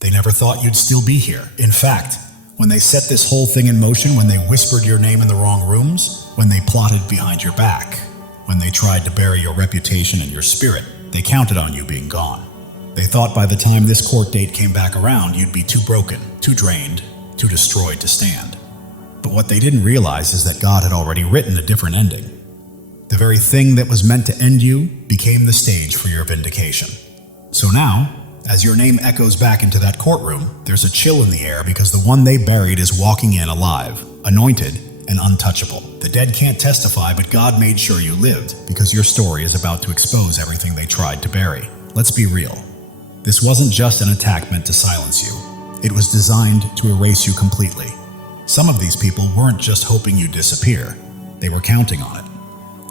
They never thought you'd still be here. In fact, when they set this whole thing in motion, when they whispered your name in the wrong rooms, when they plotted behind your back, when they tried to bury your reputation and your spirit, they counted on you being gone. They thought by the time this court date came back around, you'd be too broken, too drained, too destroyed to stand. But what they didn't realize is that God had already written a different ending. The very thing that was meant to end you became the stage for your vindication. So now, as your name echoes back into that courtroom, there's a chill in the air because the one they buried is walking in alive, anointed, and untouchable. The dead can't testify, but God made sure you lived because your story is about to expose everything they tried to bury. Let's be real. This wasn't just an attack meant to silence you. It was designed to erase you completely. Some of these people weren't just hoping you'd disappear. They were counting on it.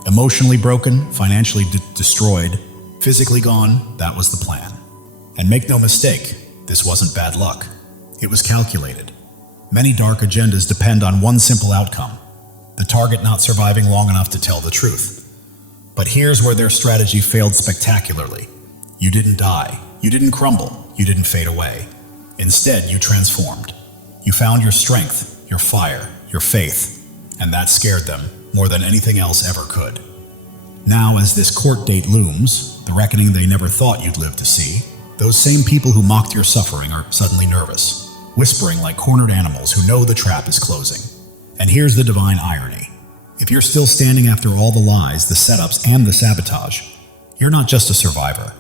Emotionally broken, financially destroyed, physically gone, that was the plan. And make no mistake, this wasn't bad luck. It was calculated. Many dark agendas depend on one simple outcome: the target not surviving long enough to tell the truth. But here's where their strategy failed spectacularly. You didn't die. You didn't crumble. You didn't fade away. Instead, you transformed. You found your strength, your fire, your faith, and that scared them more than anything else ever could. Now, as this court date looms, the reckoning they never thought you'd live to see, those same people who mocked your suffering are suddenly nervous, whispering like cornered animals who know the trap is closing. And here's the divine irony. If you're still standing after all the lies, the setups, and the sabotage, you're not just a survivor.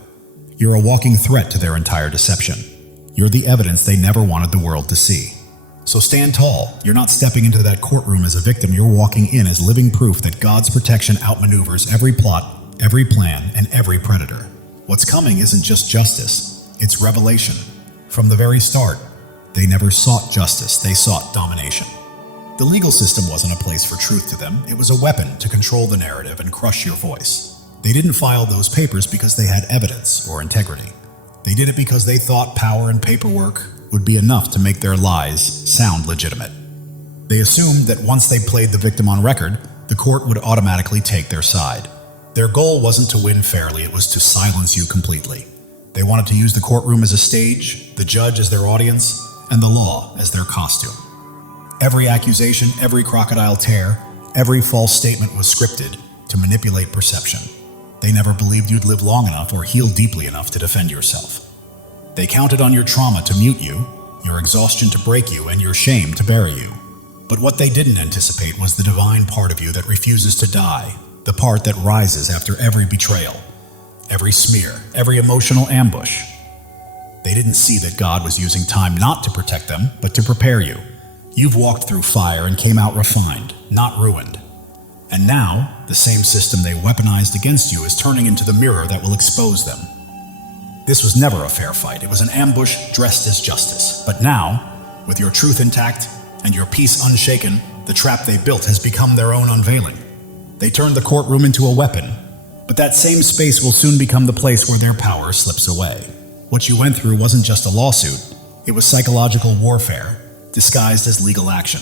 You're a walking threat to their entire deception. You're the evidence they never wanted the world to see. So stand tall. You're not stepping into that courtroom as a victim. You're walking in as living proof that God's protection outmaneuvers every plot, every plan, and every predator. What's coming isn't just justice, it's revelation. From the very start, they never sought justice, they sought domination. The legal system wasn't a place for truth to them, it was a weapon to control the narrative and crush your voice. They didn't file those papers because they had evidence or integrity. They did it because they thought power and paperwork would be enough to make their lies sound legitimate. They assumed that once they played the victim on record, the court would automatically take their side. Their goal wasn't to win fairly, it was to silence you completely. They wanted to use the courtroom as a stage, the judge as their audience, and the law as their costume. Every accusation, every crocodile tear, every false statement was scripted to manipulate perception. They never believed you'd live long enough or heal deeply enough to defend yourself. They counted on your trauma to mute you, your exhaustion to break you, and your shame to bury you. But what they didn't anticipate was the divine part of you that refuses to die, the part that rises after every betrayal, every smear, every emotional ambush. They didn't see that God was using time not to protect them, but to prepare you. You've walked through fire and came out refined, not ruined. And now, the same system they weaponized against you is turning into the mirror that will expose them. This was never a fair fight. It was an ambush dressed as justice. But now, with your truth intact and your peace unshaken, the trap they built has become their own unveiling. They turned the courtroom into a weapon, but that same space will soon become the place where their power slips away. What you went through wasn't just a lawsuit, it was psychological warfare, disguised as legal action.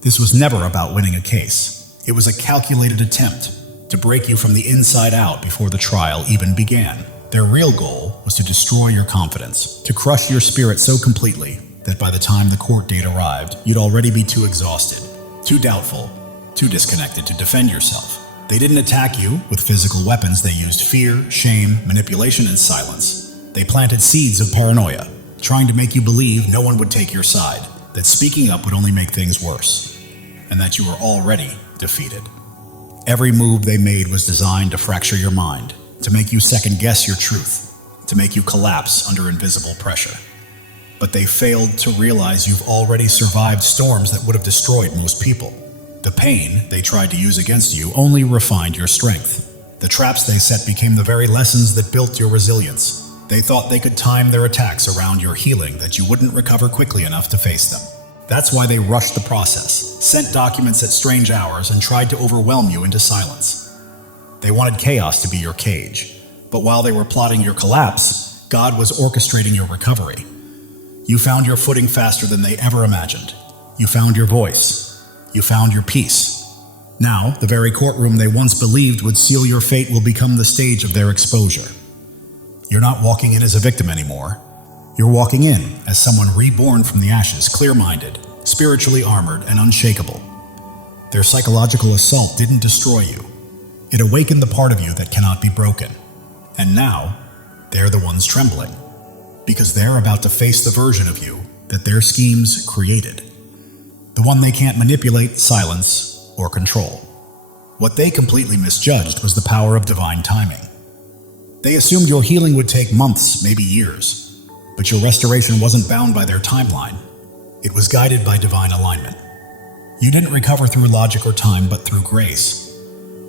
This was never about winning a case. It was a calculated attempt to break you from the inside out before the trial even began. Their real goal was to destroy your confidence, to crush your spirit so completely that by the time the court date arrived, you'd already be too exhausted, too doubtful, too disconnected to defend yourself. They didn't attack you with physical weapons. They used fear, shame, manipulation, and silence. They planted seeds of paranoia, trying to make you believe no one would take your side, that speaking up would only make things worse, and that you were already defeated. Every move they made was designed to fracture your mind, to make you second-guess your truth, to make you collapse under invisible pressure. But they failed to realize you've already survived storms that would have destroyed most people. The pain they tried to use against you only refined your strength. The traps they set became the very lessons that built your resilience. They thought they could time their attacks around your healing, that you wouldn't recover quickly enough to face them. That's why they rushed the process, sent documents at strange hours, and tried to overwhelm you into silence. They wanted chaos to be your cage, but while they were plotting your collapse, God was orchestrating your recovery. You found your footing faster than they ever imagined. You found your voice. You found your peace. Now, the very courtroom they once believed would seal your fate will become the stage of their exposure. You're not walking in as a victim anymore. You're walking in as someone reborn from the ashes, clear-minded, spiritually armored, and unshakable. Their psychological assault didn't destroy you. It awakened the part of you that cannot be broken. And now, they're the ones trembling, because they're about to face the version of you that their schemes created. The one they can't manipulate, silence, or control. What they completely misjudged was the power of divine timing. They assumed your healing would take months, maybe years, but your restoration wasn't bound by their timeline. It was guided by divine alignment. You didn't recover through logic or time, but through grace.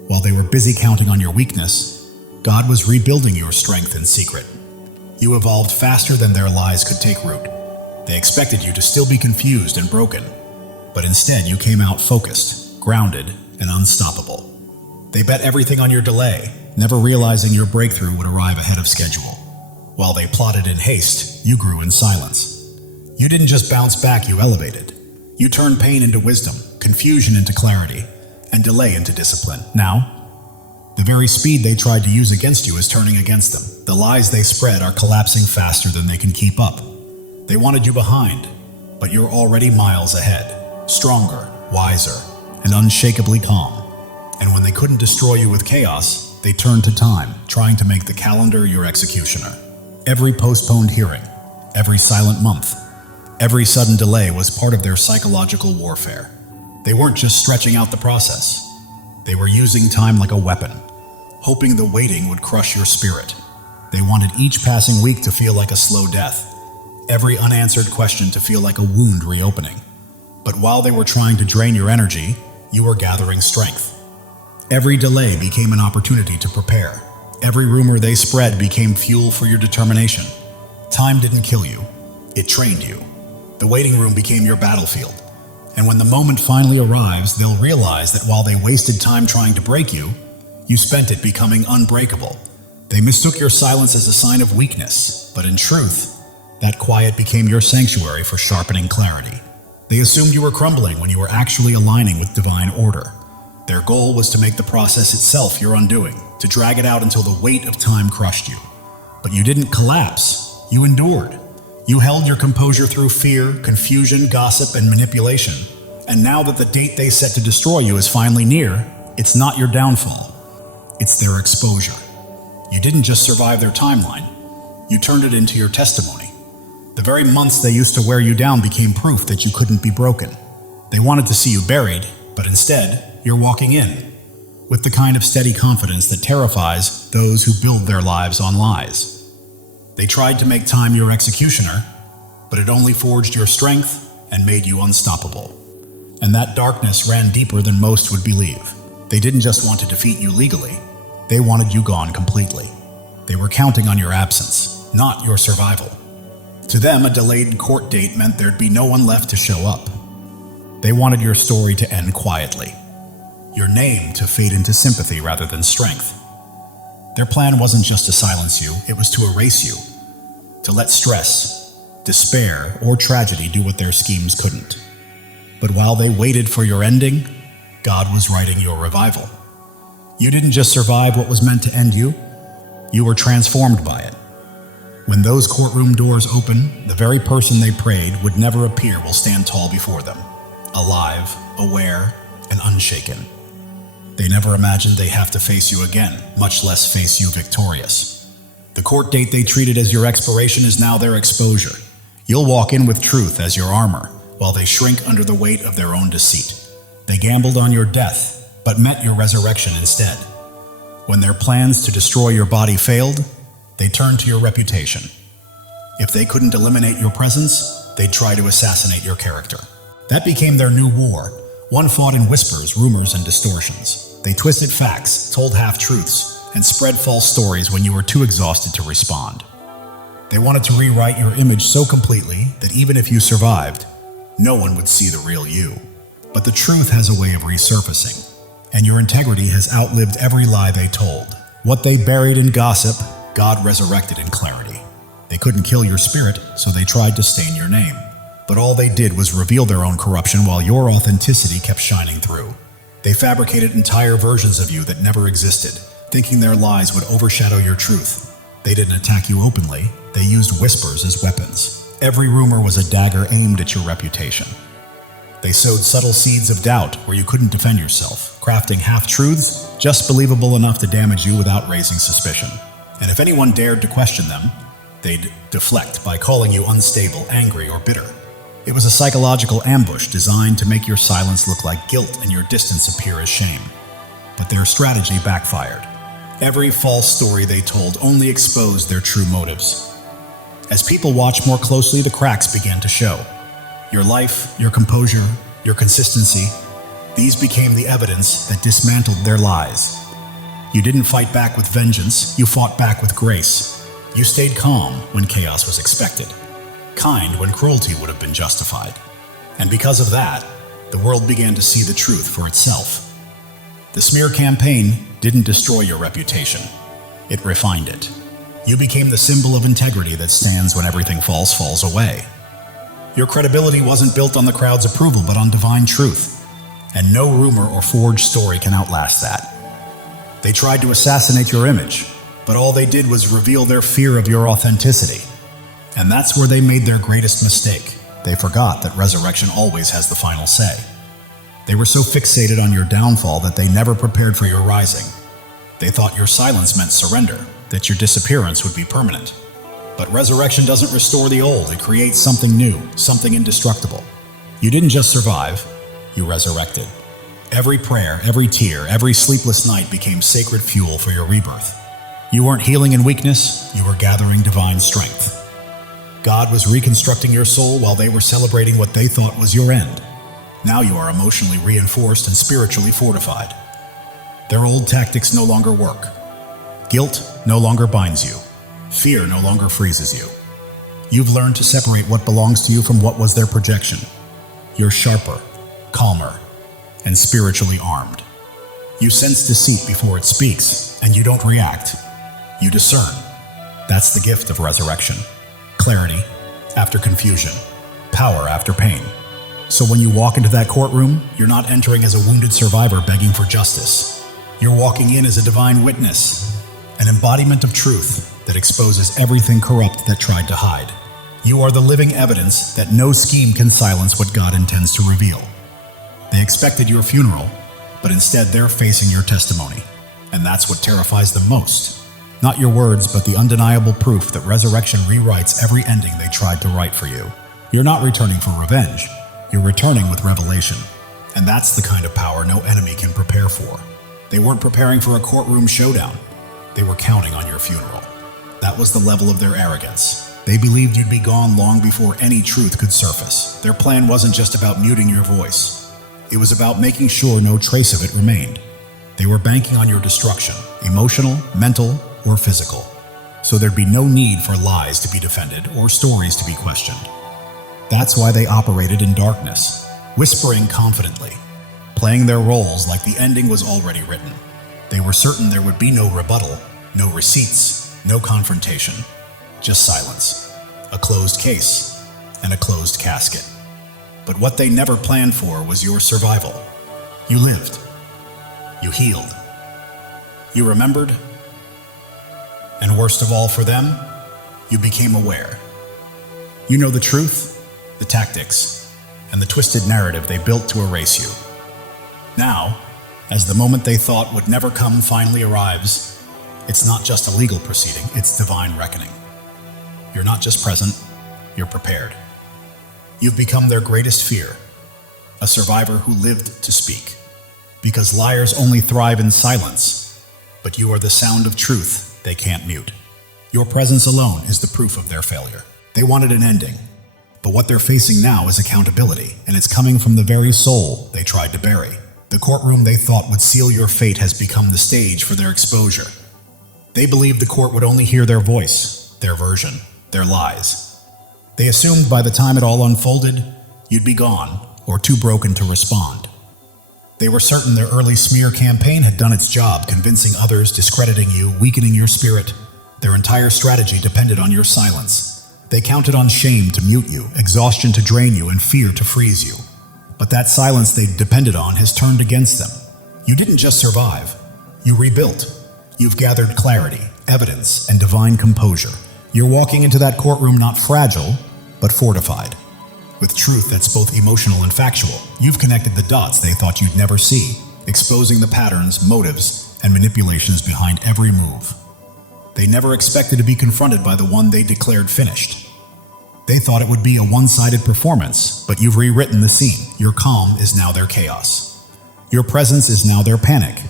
While they were busy counting on your weakness, God was rebuilding your strength in secret. You evolved faster than their lies could take root. They expected you to still be confused and broken, but instead you came out focused, grounded, and unstoppable. They bet everything on your delay, never realizing your breakthrough would arrive ahead of schedule. While they plotted in haste, you grew in silence. You didn't just bounce back, you elevated. You turned pain into wisdom, confusion into clarity, and delay into discipline. Now, the very speed they tried to use against you is turning against them. The lies they spread are collapsing faster than they can keep up. They wanted you behind, but you're already miles ahead, stronger, wiser, and unshakably calm. And when they couldn't destroy you with chaos, they turned to time, trying to make the calendar your executioner. Every postponed hearing, every silent month, every sudden delay was part of their psychological warfare. They weren't just stretching out the process. They were using time like a weapon, hoping the waiting would crush your spirit. They wanted each passing week to feel like a slow death, every unanswered question to feel like a wound reopening. But while they were trying to drain your energy, you were gathering strength. Every delay became an opportunity to prepare. Every rumor they spread became fuel for your determination. Time didn't kill you, it trained you. The waiting room became your battlefield. And when the moment finally arrives, they'll realize that while they wasted time trying to break you, you spent it becoming unbreakable. They mistook your silence as a sign of weakness, but in truth, that quiet became your sanctuary for sharpening clarity. They assumed you were crumbling when you were actually aligning with divine order. Their goal was to make the process itself your undoing, to drag it out until the weight of time crushed you. But you didn't collapse, you endured. You held your composure through fear, confusion, gossip, and manipulation. And now that the date they set to destroy you is finally near, it's not your downfall. It's their exposure. You didn't just survive their timeline. You turned it into your testimony. The very months they used to wear you down became proof that you couldn't be broken. They wanted to see you buried, but instead, you're walking in, with the kind of steady confidence that terrifies those who build their lives on lies. They tried to make time your executioner, but it only forged your strength and made you unstoppable. And that darkness ran deeper than most would believe. They didn't just want to defeat you legally, they wanted you gone completely. They were counting on your absence, not your survival. To them, a delayed court date meant there'd be no one left to show up. They wanted your story to end quietly, your name to fade into sympathy rather than strength. Their plan wasn't just to silence you, it was to erase you, to let stress, despair, or tragedy do what their schemes couldn't. But while they waited for your ending, God was writing your revival. You didn't just survive what was meant to end you, you were transformed by it. When those courtroom doors open, the very person they prayed would never appear will stand tall before them, alive, aware, and unshaken. They never imagined they have to face you again, much less face you victorious. The court date they treated as your expiration is now their exposure. You'll walk in with truth as your armor, while they shrink under the weight of their own deceit. They gambled on your death, but met your resurrection instead. When their plans to destroy your body failed, they turned to your reputation. If they couldn't eliminate your presence, they'd try to assassinate your character. That became their new war, one fought in whispers, rumors, and distortions. They twisted facts, told half-truths, and spread false stories when you were too exhausted to respond. They wanted to rewrite your image so completely that even if you survived, no one would see the real you. But the truth has a way of resurfacing, and your integrity has outlived every lie they told. What they buried in gossip, God resurrected in clarity. They couldn't kill your spirit, so they tried to stain your name. But all they did was reveal their own corruption while your authenticity kept shining through. They fabricated entire versions of you that never existed, thinking their lies would overshadow your truth. They didn't attack you openly, they used whispers as weapons. Every rumor was a dagger aimed at your reputation. They sowed subtle seeds of doubt where you couldn't defend yourself, crafting half-truths just believable enough to damage you without raising suspicion. And if anyone dared to question them, they'd deflect by calling you unstable, angry, or bitter. It was a psychological ambush designed to make your silence look like guilt and your distance appear as shame. But their strategy backfired. Every false story they told only exposed their true motives. As people watched more closely, the cracks began to show. Your life, your composure, your consistency, these became the evidence that dismantled their lies. You didn't fight back with vengeance, you fought back with grace. You stayed calm when chaos was expected, kind when cruelty would have been justified. And because of that, the world began to see the truth for itself. The smear campaign didn't destroy your reputation, it refined it. You became the symbol of integrity that stands when everything falls away. Your credibility wasn't built on the crowd's approval, but on divine truth. And no rumor or forged story can outlast that. They tried to assassinate your image, but all they did was reveal their fear of your authenticity. And that's where they made their greatest mistake. They forgot that resurrection always has the final say. They were so fixated on your downfall that they never prepared for your rising. They thought your silence meant surrender, that your disappearance would be permanent. But resurrection doesn't restore the old, it creates something new, something indestructible. You didn't just survive, you resurrected. Every prayer, every tear, every sleepless night became sacred fuel for your rebirth. You weren't healing in weakness, you were gathering divine strength. God was reconstructing your soul while they were celebrating what they thought was your end. Now you are emotionally reinforced and spiritually fortified. Their old tactics no longer work. Guilt no longer binds you. Fear no longer freezes you. You've learned to separate what belongs to you from what was their projection. You're sharper, calmer, and spiritually armed. You sense deceit before it speaks, and you don't react. You discern. That's the gift of resurrection. Clarity after confusion. Power after pain. So when you walk into that courtroom, you're not entering as a wounded survivor begging for justice. You're walking in as a divine witness, an embodiment of truth that exposes everything corrupt that tried to hide. You are the living evidence that no scheme can silence what God intends to reveal. They expected your funeral, but instead they're facing your testimony. And that's what terrifies them most. Not your words, but the undeniable proof that resurrection rewrites every ending they tried to write for you. You're not returning for revenge, you're returning with revelation. And that's the kind of power no enemy can prepare for. They weren't preparing for a courtroom showdown. They were counting on your funeral. That was the level of their arrogance. They believed you'd be gone long before any truth could surface. Their plan wasn't just about muting your voice. It was about making sure no trace of it remained. They were banking on your destruction, emotional, mental, or physical. So there'd be no need for lies to be defended or stories to be questioned. That's why they operated in darkness, whispering confidently, playing their roles like the ending was already written. They were certain there would be no rebuttal, no receipts, no confrontation, just silence, a closed case, and a closed casket. But what they never planned for was your survival. You lived. You healed. You remembered. And worst of all for them, you became aware. You know the truth, the tactics, and the twisted narrative they built to erase you. Now, as the moment they thought would never come finally arrives, it's not just a legal proceeding, it's divine reckoning. You're not just present, you're prepared. You've become their greatest fear, a survivor who lived to speak. Because liars only thrive in silence, but you are the sound of truth they can't mute. Your presence alone is the proof of their failure. They wanted an ending, but what they're facing now is accountability, and it's coming from the very soul they tried to bury. The courtroom they thought would seal your fate has become the stage for their exposure. They believed the court would only hear their voice, their version, their lies. They assumed by the time it all unfolded, you'd be gone or too broken to respond. They were certain their early smear campaign had done its job, convincing others, discrediting you, weakening your spirit. Their entire strategy depended on your silence. They counted on shame to mute you, exhaustion to drain you, and fear to freeze you. But that silence they depended on has turned against them. You didn't just survive, you rebuilt. You've gathered clarity, evidence, and divine composure. You're walking into that courtroom not fragile, but fortified, with truth that's both emotional and factual. You've connected the dots they thought you'd never see, exposing the patterns, motives, and manipulations behind every move. They never expected to be confronted by the one they declared finished. They thought it would be a one-sided performance, but you've rewritten the scene. Your calm is now their chaos. Your presence is now their panic.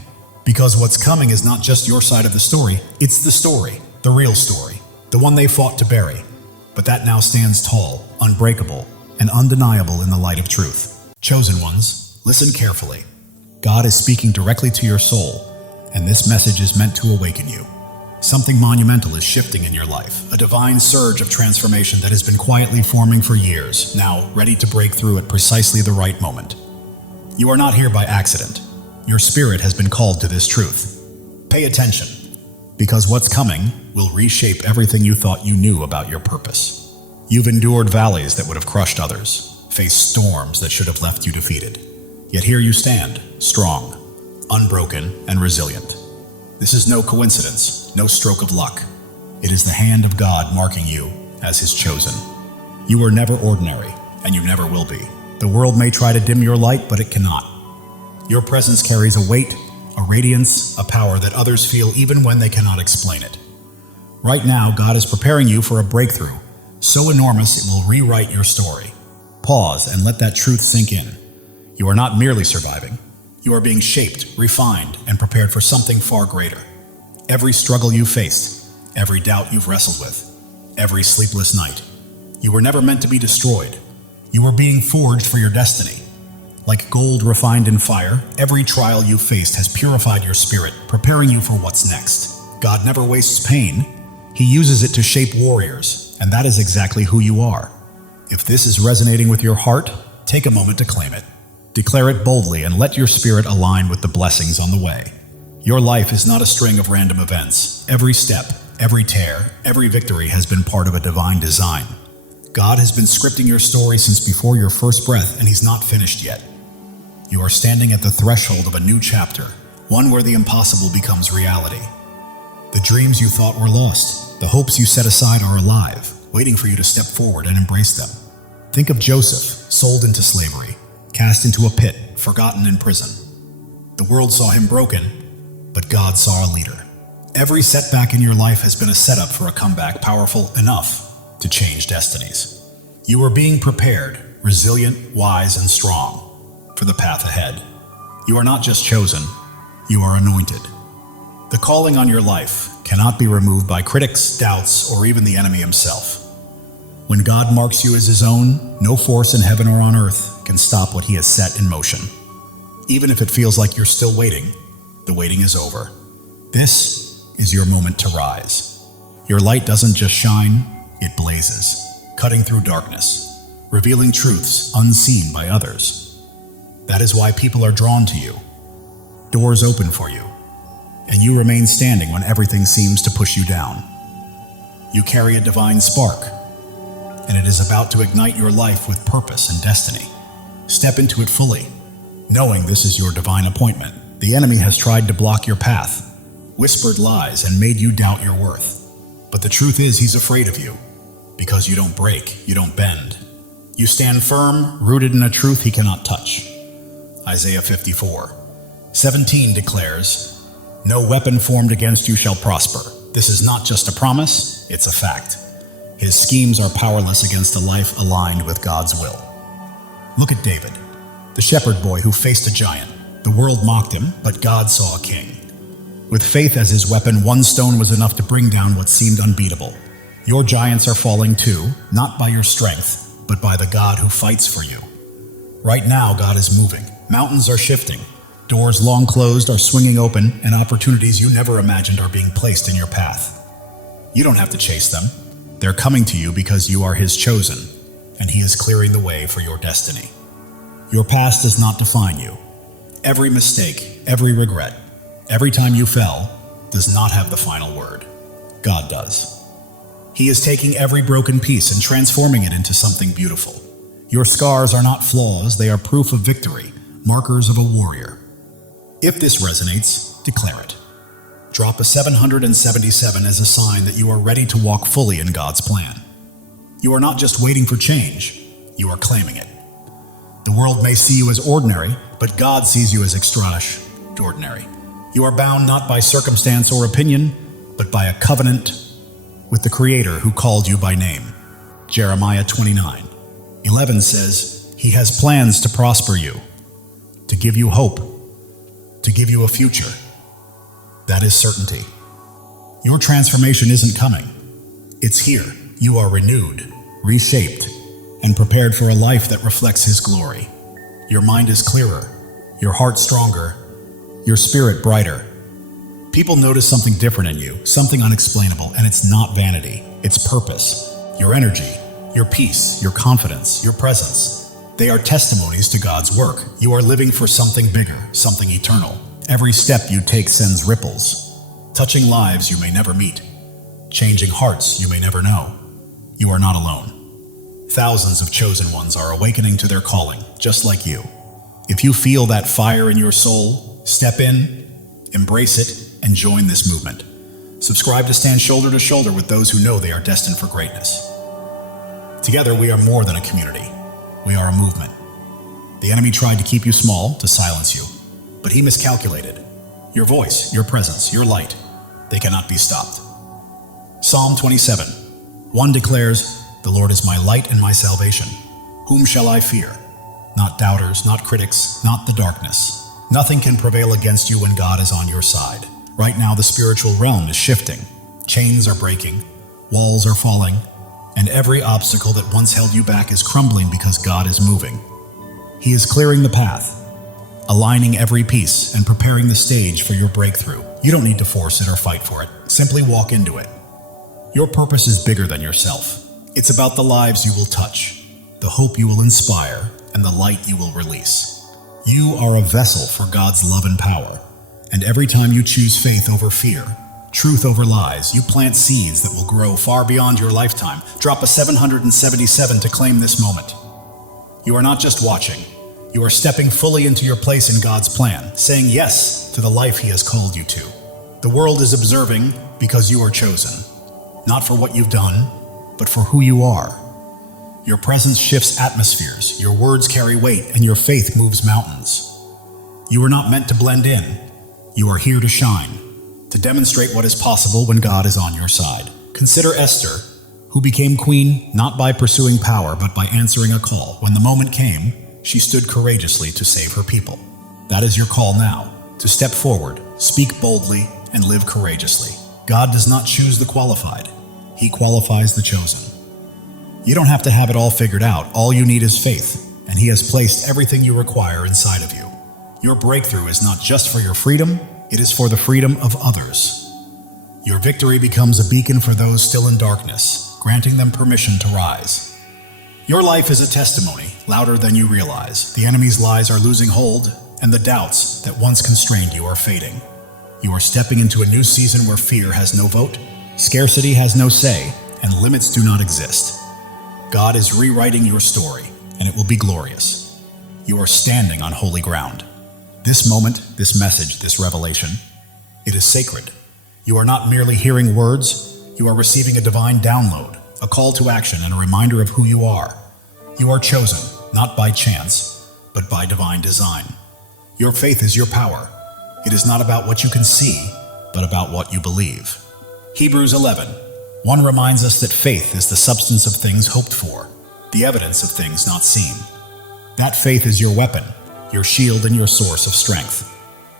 Because what's coming is not just your side of the story, it's the story, the real story, the one they fought to bury. But that now stands tall, unbreakable, and undeniable in the light of truth. Chosen ones, listen carefully. God is speaking directly to your soul, and this message is meant to awaken you. Something monumental is shifting in your life, a divine surge of transformation that has been quietly forming for years, now ready to break through at precisely the right moment. You are not here by accident. Your spirit has been called to this truth. Pay attention, because what's coming will reshape everything you thought you knew about your purpose. You've endured valleys that would have crushed others, faced storms that should have left you defeated. Yet here you stand, strong, unbroken, and resilient. This is no coincidence, no stroke of luck. It is the hand of God marking you as His chosen. You are never ordinary, and you never will be. The world may try to dim your light, but it cannot. Your presence carries a weight, a radiance, a power that others feel even when they cannot explain it. Right now, God is preparing you for a breakthrough, so enormous it will rewrite your story. Pause and let that truth sink in. You are not merely surviving. You are being shaped, refined, and prepared for something far greater. Every struggle you faced, every doubt you've wrestled with, every sleepless night. You were never meant to be destroyed. You were being forged for your destiny. Like gold refined in fire, every trial you faced has purified your spirit, preparing you for what's next. God never wastes pain. He uses it to shape warriors, and that is exactly who you are. If this is resonating with your heart, take a moment to claim it. Declare it boldly and let your spirit align with the blessings on the way. Your life is not a string of random events. Every step, every tear, every victory has been part of a divine design. God has been scripting your story since before your first breath, and He's not finished yet. You are standing at the threshold of a new chapter, one where the impossible becomes reality. The dreams you thought were lost, the hopes you set aside are alive, waiting for you to step forward and embrace them. Think of Joseph, sold into slavery, cast into a pit, forgotten in prison. The world saw him broken, but God saw a leader. Every setback in your life has been a setup for a comeback powerful enough to change destinies. You are being prepared, resilient, wise, and strong for the path ahead. You are not just chosen, you are anointed. The calling on your life cannot be removed by critics, doubts, or even the enemy himself. When God marks you as His own, no force in heaven or on earth can stop what He has set in motion. Even if it feels like you're still waiting, the waiting is over. This is your moment to rise. Your light doesn't just shine, it blazes, cutting through darkness, revealing truths unseen by others. That is why people are drawn to you. Doors open for you, and you remain standing when everything seems to push you down. You carry a divine spark, and it is about to ignite your life with purpose and destiny. Step into it fully, knowing this is your divine appointment. The enemy has tried to block your path, whispered lies, and made you doubt your worth. But the truth is, he's afraid of you, because you don't break, you don't bend. You stand firm, rooted in a truth he cannot touch. Isaiah 54:17 declares, "No weapon formed against you shall prosper." This is not just a promise, it's a fact. His schemes are powerless against a life aligned with God's will. Look at David, the shepherd boy who faced a giant. The world mocked him, but God saw a king. With faith as his weapon, one stone was enough to bring down what seemed unbeatable. Your giants are falling too, not by your strength, but by the God who fights for you. Right now, God is moving. Mountains are shifting. Doors long closed are swinging open, and opportunities you never imagined are being placed in your path. You don't have to chase them. They're coming to you because you are His chosen, and He is clearing the way for your destiny. Your past does not define you. Every mistake, every regret, every time you fell, does not have the final word. God does. He is taking every broken piece and transforming it into something beautiful. Your scars are not flaws, they are proof of victory, markers of a warrior. If this resonates, declare it. Drop a 777 as a sign that you are ready to walk fully in God's plan. You are not just waiting for change, you are claiming it. The world may see you as ordinary, but God sees you as extraordinary. You are bound not by circumstance or opinion, but by a covenant with the Creator who called you by name. Jeremiah 29:11 says, He has plans to prosper you, to give you hope, to give you a future. That is certainty. Your transformation isn't coming. It's here. You are renewed, reshaped, and prepared for a life that reflects His glory. Your mind is clearer, your heart stronger, your spirit brighter. People notice something different in you, something unexplainable, and it's not vanity, it's purpose. Your energy, your peace, your confidence, your presence. They are testimonies to God's work. You are living for something bigger, something eternal. Every step you take sends ripples, touching lives you may never meet, changing hearts you may never know. You are not alone. Thousands of chosen ones are awakening to their calling, just like you. If you feel that fire in your soul, step in, embrace it, and join this movement. Subscribe to stand shoulder to shoulder with those who know they are destined for greatness. Together, we are more than a community. We are a movement. The enemy tried to keep you small, to silence you, but he miscalculated. Your voice, your presence, your light, they cannot be stopped. Psalm 27:1 declares, The Lord is my light and my salvation. Whom shall I fear? Not doubters, not critics, not the darkness. Nothing can prevail against you when God is on your side. Right now, the spiritual realm is shifting. Chains are breaking, walls are falling, and every obstacle that once held you back is crumbling because God is moving. He is clearing the path, aligning every piece and preparing the stage for your breakthrough. You don't need to force it or fight for it. Simply walk into it. Your purpose is bigger than yourself. It's about the lives you will touch, the hope you will inspire, and the light you will release. You are a vessel for God's love and power. And every time you choose faith over fear, truth over lies, you plant seeds that will grow far beyond your lifetime. Drop a 777 to claim this moment. You are not just watching. You are stepping fully into your place in God's plan, saying yes to the life He has called you to. The world is observing because you are chosen, not for what you've done, but for who you are. Your presence shifts atmospheres, your words carry weight, and your faith moves mountains. You are not meant to blend in. You are here to shine, to demonstrate what is possible when God is on your side. Consider Esther, who became queen not by pursuing power, but by answering a call. When the moment came, she stood courageously to save her people. That is your call now, to step forward, speak boldly, and live courageously. God does not choose the qualified. He qualifies the chosen. You don't have to have it all figured out. All you need is faith, and He has placed everything you require inside of you. Your breakthrough is not just for your freedom, it is for the freedom of others. Your victory becomes a beacon for those still in darkness, granting them permission to rise. Your life is a testimony, louder than you realize. The enemy's lies are losing hold, and the doubts that once constrained you are fading. You are stepping into a new season where fear has no vote, scarcity has no say, and limits do not exist. God is rewriting your story, and it will be glorious. You are standing on holy ground. This moment, this message, this revelation, it is sacred. You are not merely hearing words, you are receiving a divine download, a call to action, and a reminder of who you are. You are chosen, not by chance, but by divine design. Your faith is your power. It is not about what you can see, but about what you believe. Hebrews 11:1 reminds us that faith is the substance of things hoped for, the evidence of things not seen. That faith is your weapon, your shield, and your source of strength.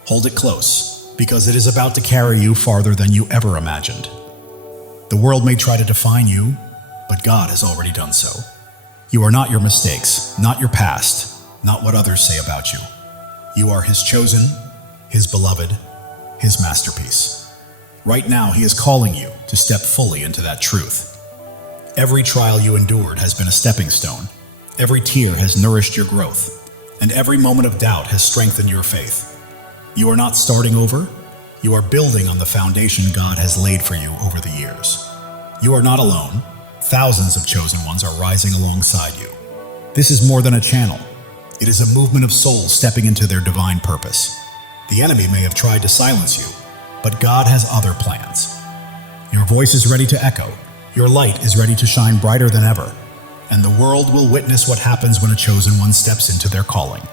Hold it close, because it is about to carry you farther than you ever imagined. The world may try to define you, but God has already done so. You are not your mistakes, not your past, not what others say about you. You are His chosen, His beloved, His masterpiece. Right now, He is calling you to step fully into that truth. Every trial you endured has been a stepping stone. Every tear has nourished your growth, and every moment of doubt has strengthened your faith. You are not starting over. You are building on the foundation God has laid for you over the years. You are not alone. Thousands of chosen ones are rising alongside you. This is more than a channel. It is a movement of souls stepping into their divine purpose. The enemy may have tried to silence you, But God has other plans. Your voice is ready to echo. Your light is ready to shine brighter than ever. And the world will witness what happens when a chosen one steps into their calling.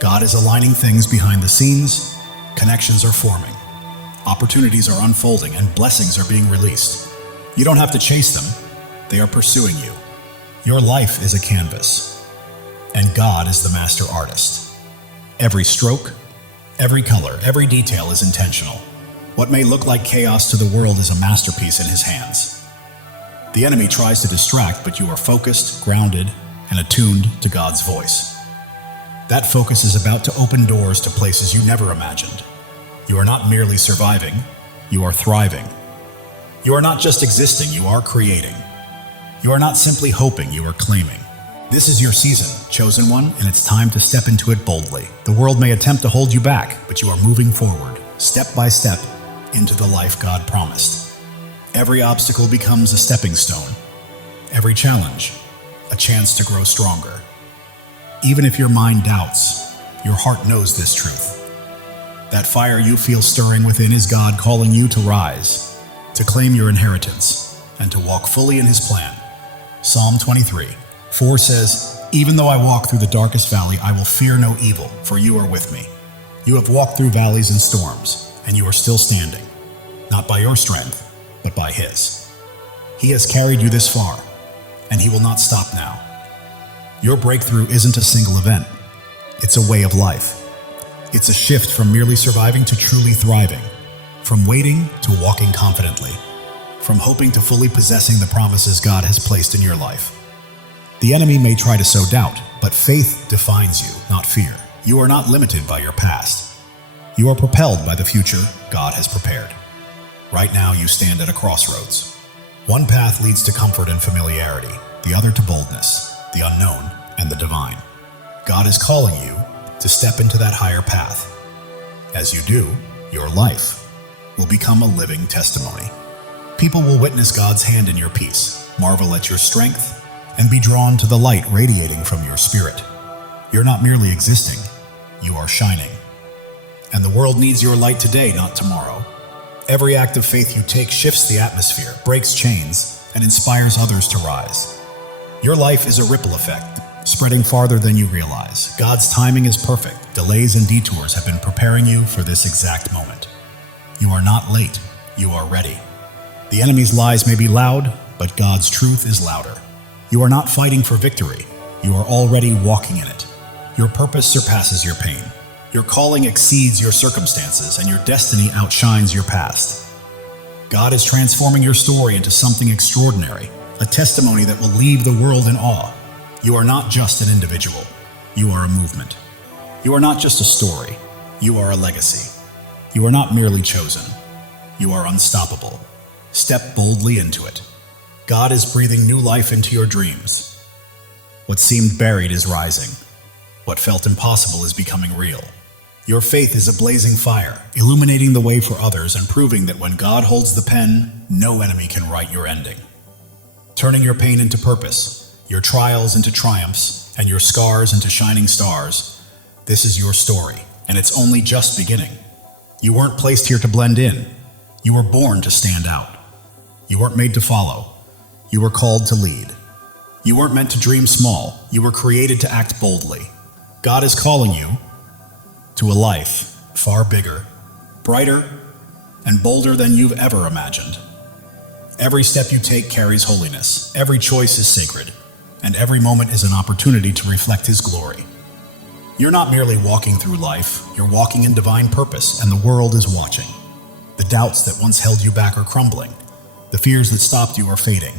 God is aligning things behind the scenes. Connections are forming. Opportunities are unfolding and blessings are being released. You don't have to chase them. They are pursuing you. Your life is a canvas, and God is the master artist. Every stroke, every color, every detail is intentional. What may look like chaos to the world is a masterpiece in His hands. The enemy tries to distract, but you are focused, grounded, and attuned to God's voice. That focus is about to open doors to places you never imagined. You are not merely surviving, you are thriving. You are not just existing, you are creating. You are not simply hoping, you are claiming. This is your season, chosen one, and it's time to step into it boldly. The world may attempt to hold you back, but you are moving forward, step by step, into the life God promised. Every obstacle becomes a stepping stone. Every challenge, a chance to grow stronger. Even if your mind doubts, your heart knows this truth. That fire you feel stirring within is God calling you to rise, to claim your inheritance, and to walk fully in His plan. Psalm 23:4 says, "Even though I walk through the darkest valley, I will fear no evil, for you are with me. You have walked through valleys and storms, and you are still standing, not by your strength, but by His. He has carried you this far, and He will not stop now." Your breakthrough isn't a single event. It's a way of life. It's a shift from merely surviving to truly thriving, from waiting to walking confidently, from hoping to fully possessing the promises God has placed in your life. The enemy may try to sow doubt, but faith defines you, not fear. You are not limited by your past. You are propelled by the future God has prepared. Right now you stand at a crossroads. One path leads to comfort and familiarity, the other to boldness, the unknown, and the divine. God is calling you to step into that higher path. As you do, your life will become a living testimony. People will witness God's hand in your peace, marvel at your strength, and be drawn to the light radiating from your spirit. You're not merely existing, you are shining. And the world needs your light today, not tomorrow. Every act of faith you take shifts the atmosphere, breaks chains, and inspires others to rise. Your life is a ripple effect, spreading farther than you realize. God's timing is perfect. Delays and detours have been preparing you for this exact moment. You are not late, you are ready. The enemy's lies may be loud, but God's truth is louder. You are not fighting for victory, you are already walking in it. Your purpose surpasses your pain. Your calling exceeds your circumstances, and your destiny outshines your past. God is transforming your story into something extraordinary, a testimony that will leave the world in awe. You are not just an individual, you are a movement. You are not just a story, you are a legacy. You are not merely chosen, you are unstoppable. Step boldly into it. God is breathing new life into your dreams. What seemed buried is rising. What felt impossible is becoming real. Your faith is a blazing fire, illuminating the way for others and proving that when God holds the pen, no enemy can write your ending. Turning your pain into purpose, your trials into triumphs, and your scars into shining stars, this is your story, and it's only just beginning. You weren't placed here to blend in. You were born to stand out. You weren't made to follow. You were called to lead. You weren't meant to dream small. You were created to act boldly. God is calling you to a life far bigger, brighter, and bolder than you've ever imagined. Every step you take carries holiness. Every choice is sacred, and every moment is an opportunity to reflect His glory. You're not merely walking through life, you're walking in divine purpose, and the world is watching. The doubts that once held you back are crumbling. The fears that stopped you are fading,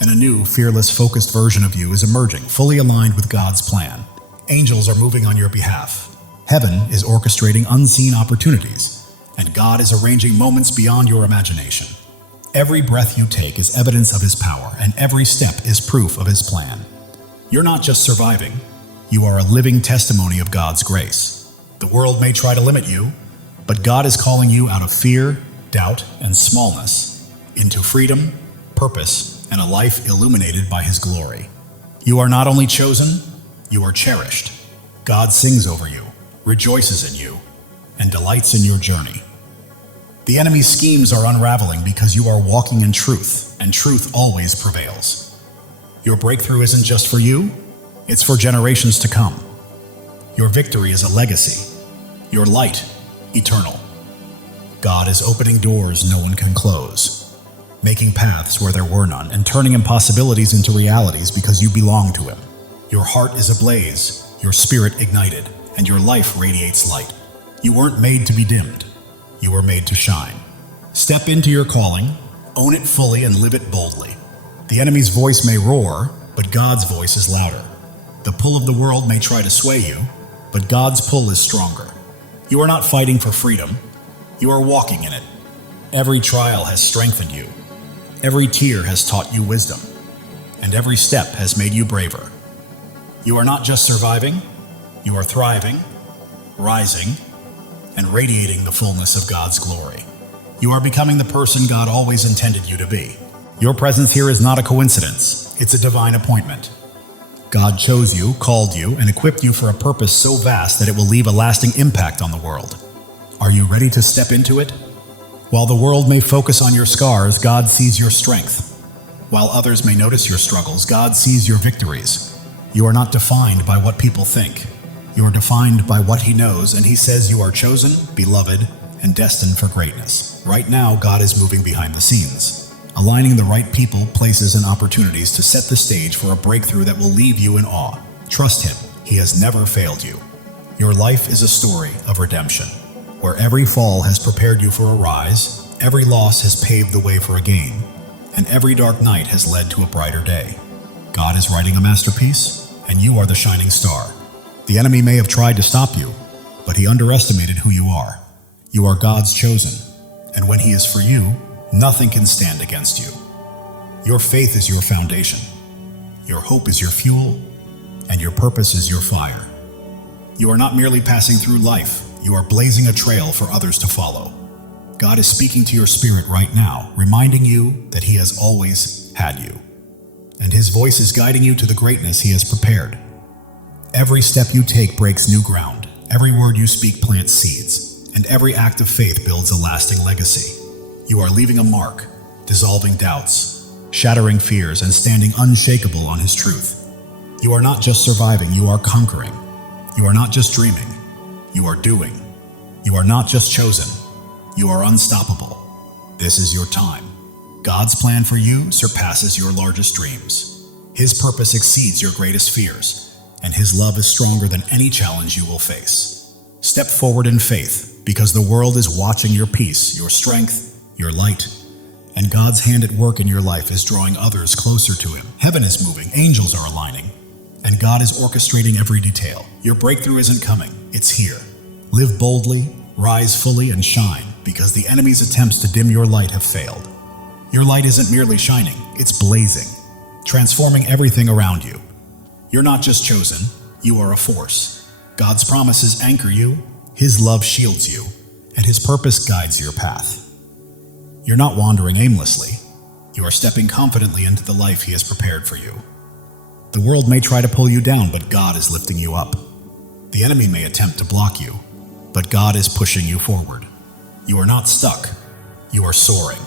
and a new, fearless, focused version of you is emerging, fully aligned with God's plan. Angels are moving on your behalf. Heaven is orchestrating unseen opportunities, and God is arranging moments beyond your imagination. Every breath you take is evidence of His power, and every step is proof of His plan. You're not just surviving, you are a living testimony of God's grace. The world may try to limit you, but God is calling you out of fear, doubt, and smallness into freedom, purpose, and a life illuminated by His glory. You are not only chosen, you are cherished. God sings over you, rejoices in you, and delights in your journey. The enemy's schemes are unraveling because you are walking in truth, and truth always prevails. Your breakthrough isn't just for you, it's for generations to come. Your victory is a legacy. Your light, eternal. God is opening doors no one can close, making paths where there were none, and turning impossibilities into realities because you belong to Him. Your heart is ablaze, your spirit ignited, and your life radiates light. You weren't made to be dimmed. You were made to shine. Step into your calling, own it fully, and live it boldly. The enemy's voice may roar, but God's voice is louder. The pull of the world may try to sway you, but God's pull is stronger. You are not fighting for freedom. You are walking in it. Every trial has strengthened you. Every tear has taught you wisdom. And every step has made you braver. You are not just surviving, you are thriving, rising, and radiating the fullness of God's glory. You are becoming the person God always intended you to be. Your presence here is not a coincidence, it's a divine appointment. God chose you, called you, and equipped you for a purpose so vast that it will leave a lasting impact on the world. Are you ready to step into it? While the world may focus on your scars, God sees your strength. While others may notice your struggles, God sees your victories. You are not defined by what people think. You are defined by what He knows, and He says you are chosen, beloved, and destined for greatness. Right now, God is moving behind the scenes, aligning the right people, places, and opportunities to set the stage for a breakthrough that will leave you in awe. Trust Him. He has never failed you. Your life is a story of redemption, where every fall has prepared you for a rise, every loss has paved the way for a gain, and every dark night has led to a brighter day. God is writing a masterpiece, and you are the shining star. The enemy may have tried to stop you, but he underestimated who you are. You are God's chosen, and when He is for you, nothing can stand against you. Your faith is your foundation. Your hope is your fuel, and your purpose is your fire. You are not merely passing through life, you are blazing a trail for others to follow. God is speaking to your spirit right now, reminding you that He has always had you, and His voice is guiding you to the greatness He has prepared. Every step you take breaks new ground, every word you speak plants seeds, and every act of faith builds a lasting legacy. You are leaving a mark, dissolving doubts, shattering fears, and standing unshakable on His truth. You are not just surviving, you are conquering. You are not just dreaming, you are doing. You are not just chosen, you are unstoppable. This is your time. God's plan for you surpasses your largest dreams. His purpose exceeds your greatest fears, and His love is stronger than any challenge you will face. Step forward in faith, because the world is watching your peace, your strength, your light, and God's hand at work in your life is drawing others closer to Him. Heaven is moving, angels are aligning, and God is orchestrating every detail. Your breakthrough isn't coming, it's here. Live boldly, rise fully, and shine, because the enemy's attempts to dim your light have failed. Your light isn't merely shining, it's blazing, transforming everything around you. You're not just chosen, you are a force. God's promises anchor you, His love shields you, and His purpose guides your path. You're not wandering aimlessly. You are stepping confidently into the life He has prepared for you. The world may try to pull you down, but God is lifting you up. The enemy may attempt to block you, but God is pushing you forward. You are not stuck. You are soaring.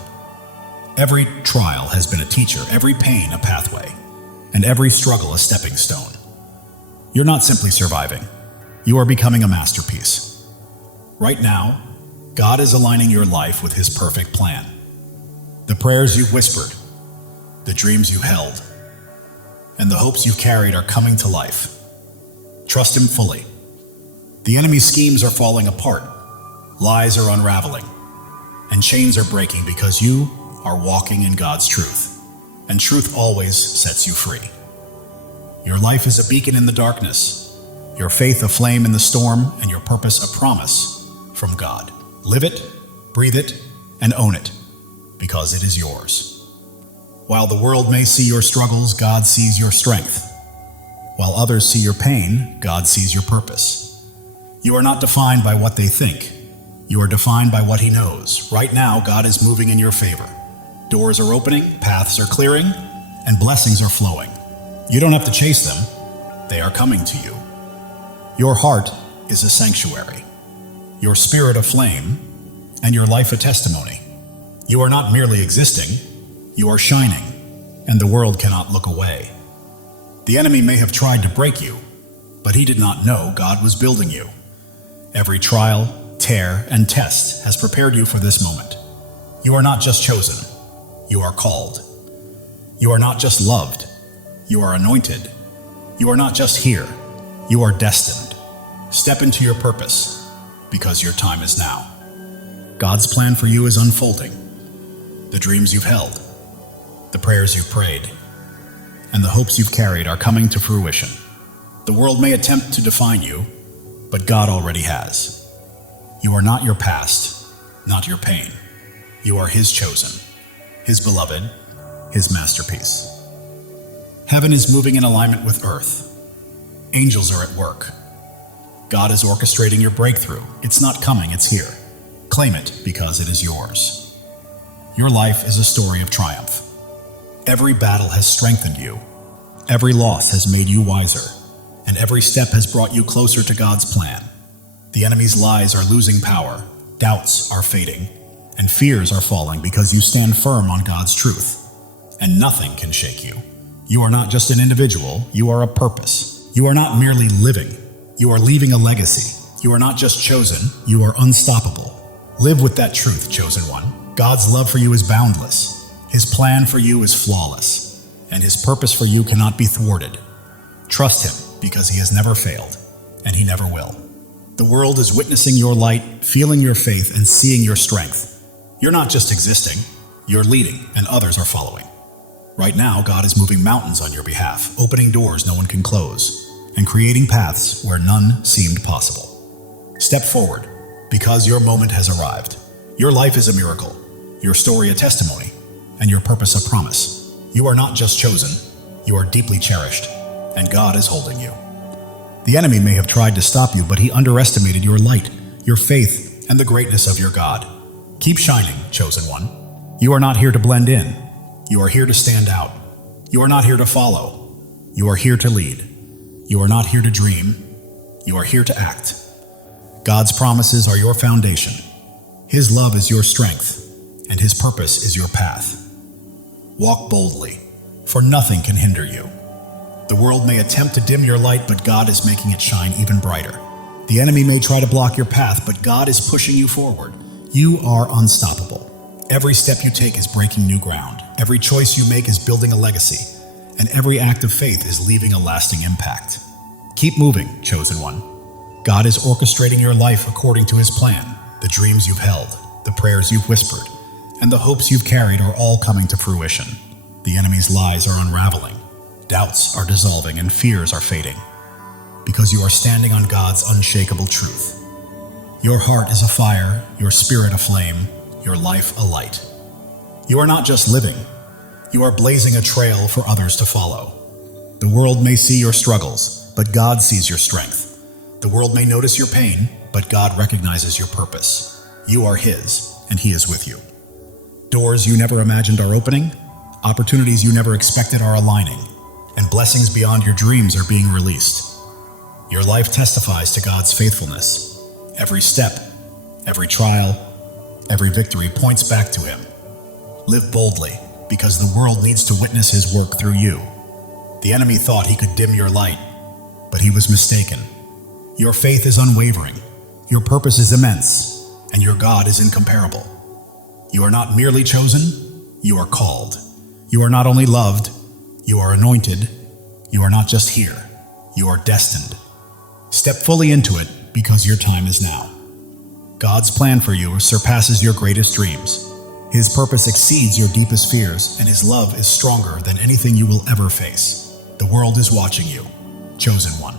Every trial has been a teacher, every pain a pathway, and every struggle a stepping stone. You're not simply surviving. You are becoming a masterpiece. Right now, God is aligning your life with His perfect plan. The prayers you've whispered, the dreams you held, and the hopes you've carried are coming to life. Trust Him fully. The enemy's schemes are falling apart, lies are unraveling, and chains are breaking because you are walking in God's truth, and truth always sets you free. Your life is a beacon in the darkness, your faith a flame in the storm, and your purpose a promise from God. Live it, breathe it, and own it, because it is yours. While the world may see your struggles, God sees your strength. While others see your pain, God sees your purpose. You are not defined by what they think. You are defined by what He knows. Right now, God is moving in your favor. Doors are opening, paths are clearing, and blessings are flowing. You don't have to chase them. They are coming to you. Your heart is a sanctuary. Your spirit a flame, and your life a testimony. You are not merely existing, you are shining, and the world cannot look away. The enemy may have tried to break you, but he did not know God was building you. Every trial, tear, and test has prepared you for this moment. You are not just chosen, you are called. You are not just loved, you are anointed. You are not just here, you are destined. Step into your purpose, because your time is now. God's plan for you is unfolding. The dreams you've held, the prayers you've prayed, and the hopes you've carried are coming to fruition. The world may attempt to define you, but God already has. You are not your past, not your pain. You are His chosen, His beloved, His masterpiece. Heaven is moving in alignment with earth. Angels are at work. God is orchestrating your breakthrough. It's not coming, it's here. Claim it because it is yours. Your life is a story of triumph. Every battle has strengthened you. Every loss has made you wiser. And every step has brought you closer to God's plan. The enemy's lies are losing power, doubts are fading, and fears are falling because you stand firm on God's truth. And nothing can shake you. You are not just an individual, you are a purpose. You are not merely living, you are leaving a legacy. You are not just chosen, you are unstoppable. Live with that truth, chosen one. God's love for you is boundless. His plan for you is flawless. And His purpose for you cannot be thwarted. Trust Him because He has never failed, and He never will. The world is witnessing your light, feeling your faith, and seeing your strength. You're not just existing, you're leading, and others are following. Right now, God is moving mountains on your behalf, opening doors no one can close, and creating paths where none seemed possible. Step forward, because your moment has arrived. Your life is a miracle, your story a testimony, and your purpose a promise. You are not just chosen, you are deeply cherished, and God is holding you. The enemy may have tried to stop you, but he underestimated your light, your faith, and the greatness of your God. Keep shining, chosen one. You are not here to blend in. You are here to stand out. You are not here to follow. You are here to lead. You are not here to dream. You are here to act. God's promises are your foundation. His love is your strength, and His purpose is your path. Walk boldly, for nothing can hinder you. The world may attempt to dim your light, but God is making it shine even brighter. The enemy may try to block your path, but God is pushing you forward. You are unstoppable. Every step you take is breaking new ground. Every choice you make is building a legacy, and every act of faith is leaving a lasting impact. Keep moving, chosen one. God is orchestrating your life according to His plan. The dreams you've held, the prayers you've whispered, and the hopes you've carried are all coming to fruition. The enemy's lies are unraveling. Doubts are dissolving and fears are fading, because you are standing on God's unshakable truth. Your heart is a fire, your spirit a flame, your life a light. You are not just living, you are blazing a trail for others to follow. The world may see your struggles, but God sees your strength. The world may notice your pain, but God recognizes your purpose. You are His, and He is with you. Doors you never imagined are opening, opportunities you never expected are aligning, and blessings beyond your dreams are being released. Your life testifies to God's faithfulness. Every step, every trial, every victory points back to Him. Live boldly, because the world needs to witness His work through you. The enemy thought he could dim your light, but he was mistaken. Your faith is unwavering, your purpose is immense, and your God is incomparable. You are not merely chosen, you are called. You are not only loved, you are anointed. You are not just here, you are destined. Step fully into it, because your time is now. God's plan for you surpasses your greatest dreams. His purpose exceeds your deepest fears, and His love is stronger than anything you will ever face. The world is watching you, chosen one.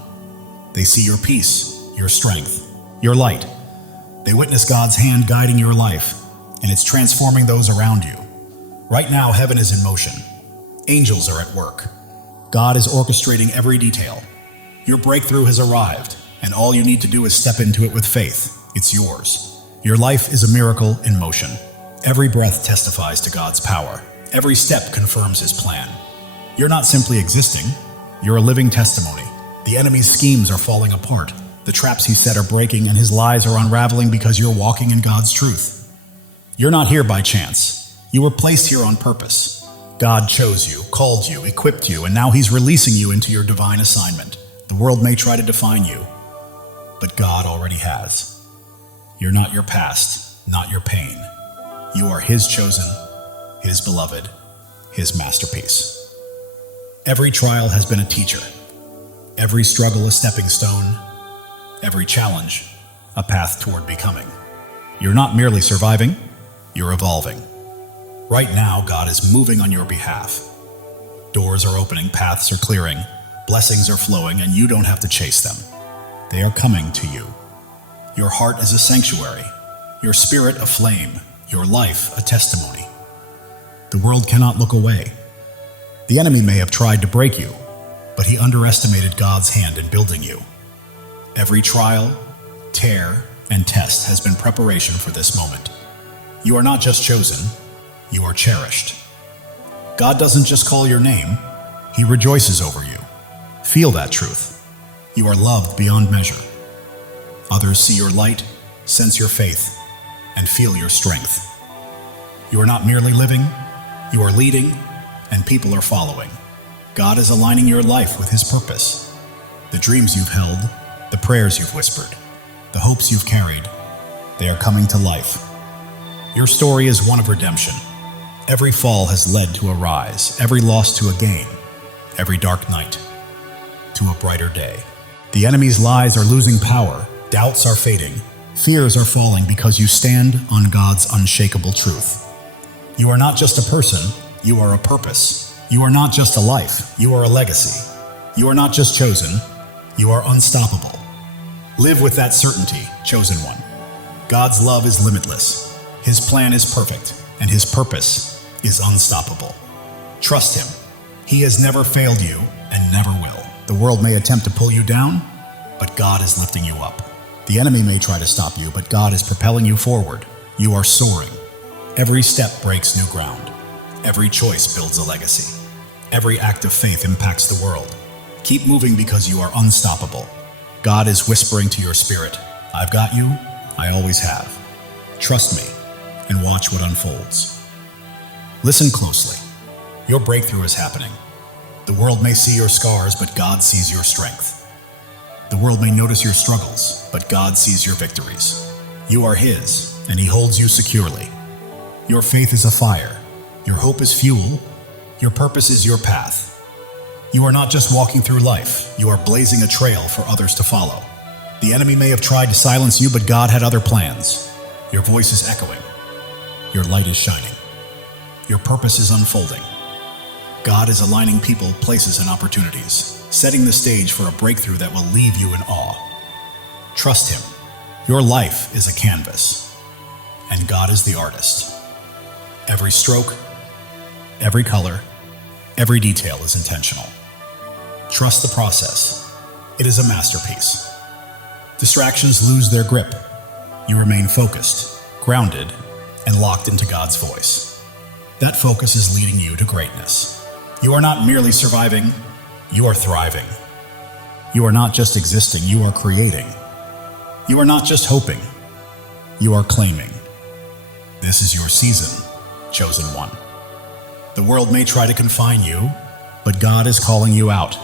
They see your peace, your strength, your light. They witness God's hand guiding your life, and it's transforming those around you. Right now, heaven is in motion. Angels are at work. God is orchestrating every detail. Your breakthrough has arrived, and all you need to do is step into it with faith. It's yours. Your life is a miracle in motion. Every breath testifies to God's power. Every step confirms His plan. You're not simply existing, you're a living testimony. The enemy's schemes are falling apart. The traps he set are breaking, and his lies are unraveling because you're walking in God's truth. You're not here by chance. You were placed here on purpose. God chose you, called you, equipped you, and now He's releasing you into your divine assignment. The world may try to define you, but God already has. You're not your past, not your pain. You are His chosen, His beloved, His masterpiece. Every trial has been a teacher. Every struggle a stepping stone. Every challenge a path toward becoming. You're not merely surviving, you're evolving. Right now, God is moving on your behalf. Doors are opening, paths are clearing, blessings are flowing, and you don't have to chase them. They are coming to you. Your heart is a sanctuary, your spirit a flame, your life a testimony. The world cannot look away. The enemy may have tried to break you, but he underestimated God's hand in building you. Every trial, tear, and test has been preparation for this moment. You are not just chosen, you are cherished. God doesn't just call your name, He rejoices over you. Feel that truth. You are loved beyond measure. Others see your light, sense your faith, and feel your strength. You are not merely living, you are leading, and people are following. God is aligning your life with His purpose. The dreams you've held, the prayers you've whispered, the hopes you've carried, they are coming to life. Your story is one of redemption. Every fall has led to a rise, every loss to a gain, every dark night to a brighter day. The enemy's lies are losing power, doubts are fading, fears are falling because you stand on God's unshakable truth. You are not just a person, you are a purpose. You are not just a life, you are a legacy. You are not just chosen, you are unstoppable. Live with that certainty, chosen one. God's love is limitless. His plan is perfect, and His purpose is unstoppable. Trust Him. He has never failed you and never will. The world may attempt to pull you down, but God is lifting you up. The enemy may try to stop you, but God is propelling you forward. You are soaring. Every step breaks new ground. Every choice builds a legacy. Every act of faith impacts the world. Keep moving because you are unstoppable. God is whispering to your spirit, I've got you, I always have. Trust me, and watch what unfolds. Listen closely. Your breakthrough is happening. The world may see your scars, but God sees your strength. The world may notice your struggles, but God sees your victories. You are His, and He holds you securely. Your faith is a fire. Your hope is fuel. Your purpose is your path. You are not just walking through life, you are blazing a trail for others to follow. The enemy may have tried to silence you, but God had other plans. Your voice is echoing. Your light is shining. Your purpose is unfolding. God is aligning people, places, and opportunities, setting the stage for a breakthrough that will leave you in awe. Trust Him. Your life is a canvas, and God is the artist. Every stroke, every color, every detail is intentional. Trust the process. It is a masterpiece. Distractions lose their grip. You remain focused, grounded, and locked into God's voice. That focus is leading you to greatness. You are not merely surviving, you are thriving. You are not just existing, you are creating. You are not just hoping, you are claiming. This is your season, chosen one. The world may try to confine you, but God is calling you out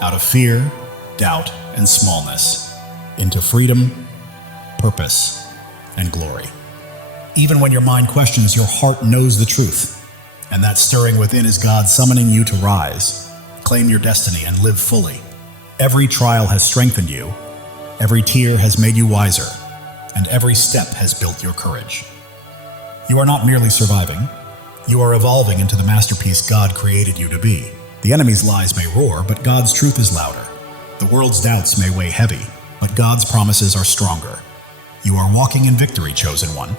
of fear, doubt, and smallness, into freedom, purpose, and glory. Even when your mind questions, your heart knows the truth, and that stirring within is God summoning you to rise, claim your destiny, and live fully. Every trial has strengthened you, every tear has made you wiser, and every step has built your courage. You are not merely surviving, you are evolving into the masterpiece God created you to be. The enemy's lies may roar, but God's truth is louder. The world's doubts may weigh heavy, but God's promises are stronger. You are walking in victory, chosen one.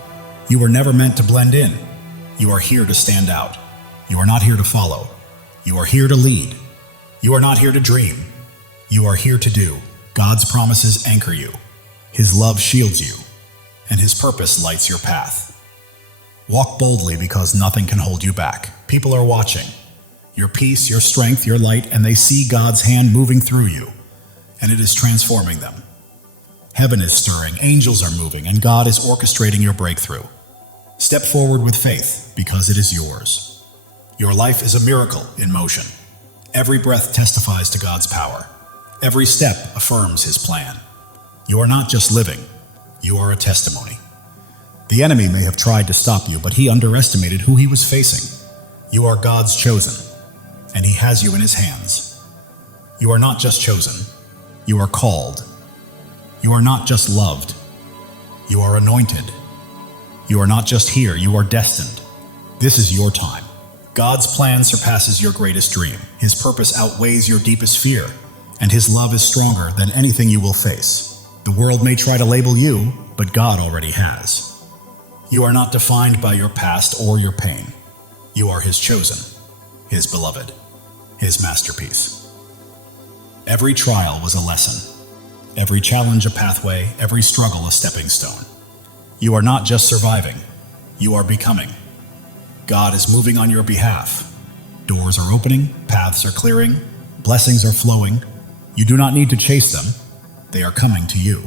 You were never meant to blend in. You are here to stand out. You are not here to follow. You are here to lead. You are not here to dream. You are here to do. God's promises anchor you. His love shields you, and His purpose lights your path. Walk boldly because nothing can hold you back. People are watching. Your peace, your strength, your light, and they see God's hand moving through you, and it is transforming them. Heaven is stirring, angels are moving, and God is orchestrating your breakthrough. Step forward with faith, because it is yours. Your life is a miracle in motion. Every breath testifies to God's power. Every step affirms His plan. You are not just living, you are a testimony. The enemy may have tried to stop you, but he underestimated who he was facing. You are God's chosen, and He has you in His hands. You are not just chosen, you are called. You are not just loved, you are anointed. You are not just here, you are destined. This is your time. God's plan surpasses your greatest dream. His purpose outweighs your deepest fear, and His love is stronger than anything you will face. The world may try to label you, but God already has. You are not defined by your past or your pain. You are His chosen, His beloved, His masterpiece. Every trial was a lesson. Every challenge a pathway, every struggle a stepping stone. You are not just surviving, you are becoming. God is moving on your behalf. Doors are opening, paths are clearing, blessings are flowing. You do not need to chase them, they are coming to you.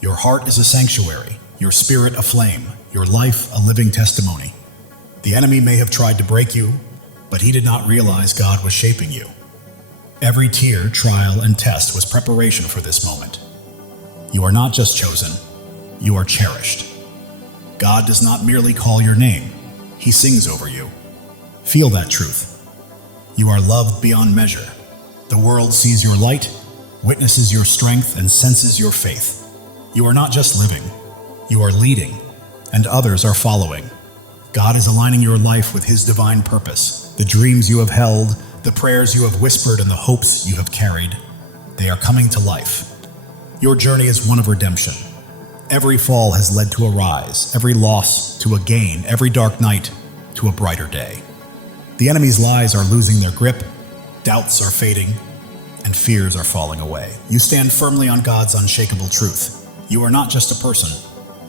Your heart is a sanctuary, your spirit a flame, your life a living testimony. The enemy may have tried to break you, but he did not realize God was shaping you. Every tear, trial, and test was preparation for this moment. You are not just chosen, you are cherished. God does not merely call your name, He sings over you. Feel that truth. You are loved beyond measure. The world sees your light, witnesses your strength, and senses your faith. You are not just living, you are leading, and others are following. God is aligning your life with His divine purpose. The dreams you have held, the prayers you have whispered, and the hopes you have carried, they are coming to life. Your journey is one of redemption. Every fall has led to a rise, every loss to a gain, every dark night to a brighter day. The enemy's lies are losing their grip, doubts are fading, and fears are falling away. You stand firmly on God's unshakable truth. You are not just a person,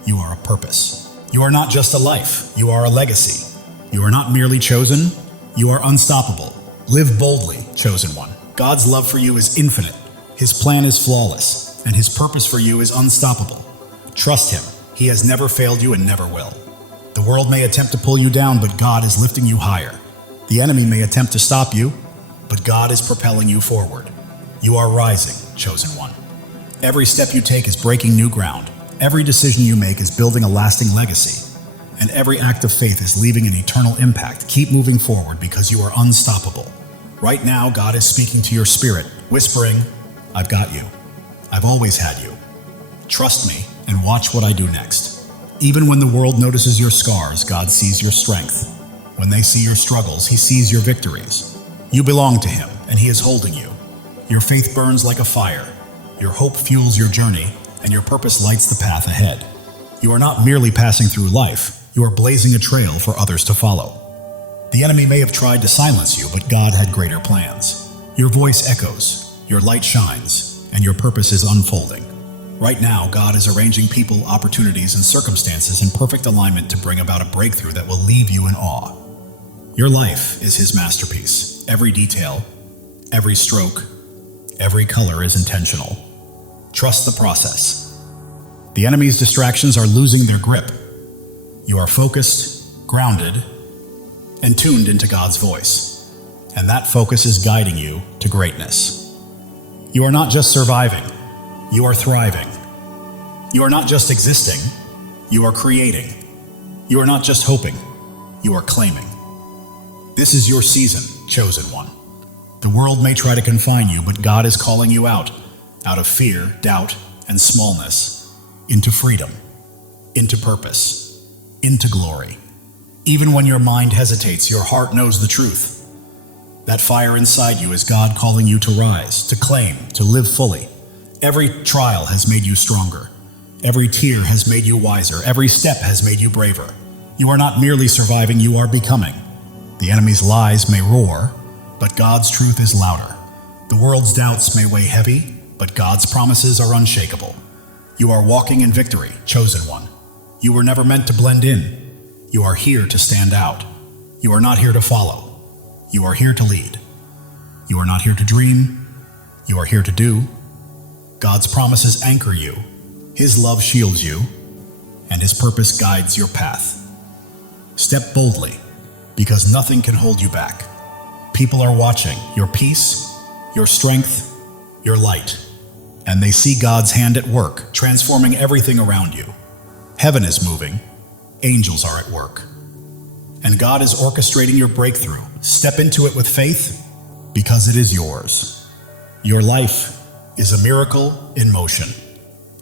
you are a purpose. You are not just a life, you are a legacy. You are not merely chosen, you are unstoppable. Live boldly, chosen one. God's love for you is infinite. His plan is flawless, and His purpose for you is unstoppable. Trust Him. He has never failed you and never will. The world may attempt to pull you down, but God is lifting you higher. The enemy may attempt to stop you, but God is propelling you forward. You are rising, chosen one. Every step you take is breaking new ground. Every decision you make is building a lasting legacy. And every act of faith is leaving an eternal impact. Keep moving forward because you are unstoppable. Right now, God is speaking to your spirit, whispering, I've got you. I've always had you. Trust me and watch what I do next. Even when the world notices your scars, God sees your strength. When they see your struggles, He sees your victories. You belong to Him, and He is holding you. Your faith burns like a fire. Your hope fuels your journey, and your purpose lights the path ahead. You are not merely passing through life, you are blazing a trail for others to follow. The enemy may have tried to silence you, but God had greater plans. Your voice echoes, your light shines, and your purpose is unfolding. Right now, God is arranging people, opportunities, and circumstances in perfect alignment to bring about a breakthrough that will leave you in awe. Your life is His masterpiece. Every detail, every stroke, every color is intentional. Trust the process. The enemy's distractions are losing their grip. You are focused, grounded, and tuned into God's voice. And that focus is guiding you to greatness. You are not just surviving, you are thriving. You are not just existing, you are creating. You are not just hoping, you are claiming. This is your season, chosen one. The world may try to confine you, but God is calling you out of fear, doubt, and smallness, into freedom, into purpose, into glory. Even when your mind hesitates, your heart knows the truth. That fire inside you is God calling you to rise, to claim, to live fully. Every trial has made you stronger. Every tear has made you wiser. Every step has made you braver. You are not merely surviving, you are becoming. The enemy's lies may roar, but God's truth is louder. The world's doubts may weigh heavy, but God's promises are unshakable. You are walking in victory, chosen one. You were never meant to blend in. You are here to stand out. You are not here to follow. You are here to lead. You are not here to dream. You are here to do. God's promises anchor you. His love shields you, and His purpose guides your path. Step boldly, because nothing can hold you back. People are watching your peace, your strength, your light, and they see God's hand at work, transforming everything around you. Heaven is moving, angels are at work, and God is orchestrating your breakthrough. Step into it with faith, because it is yours. Your life is a miracle in motion.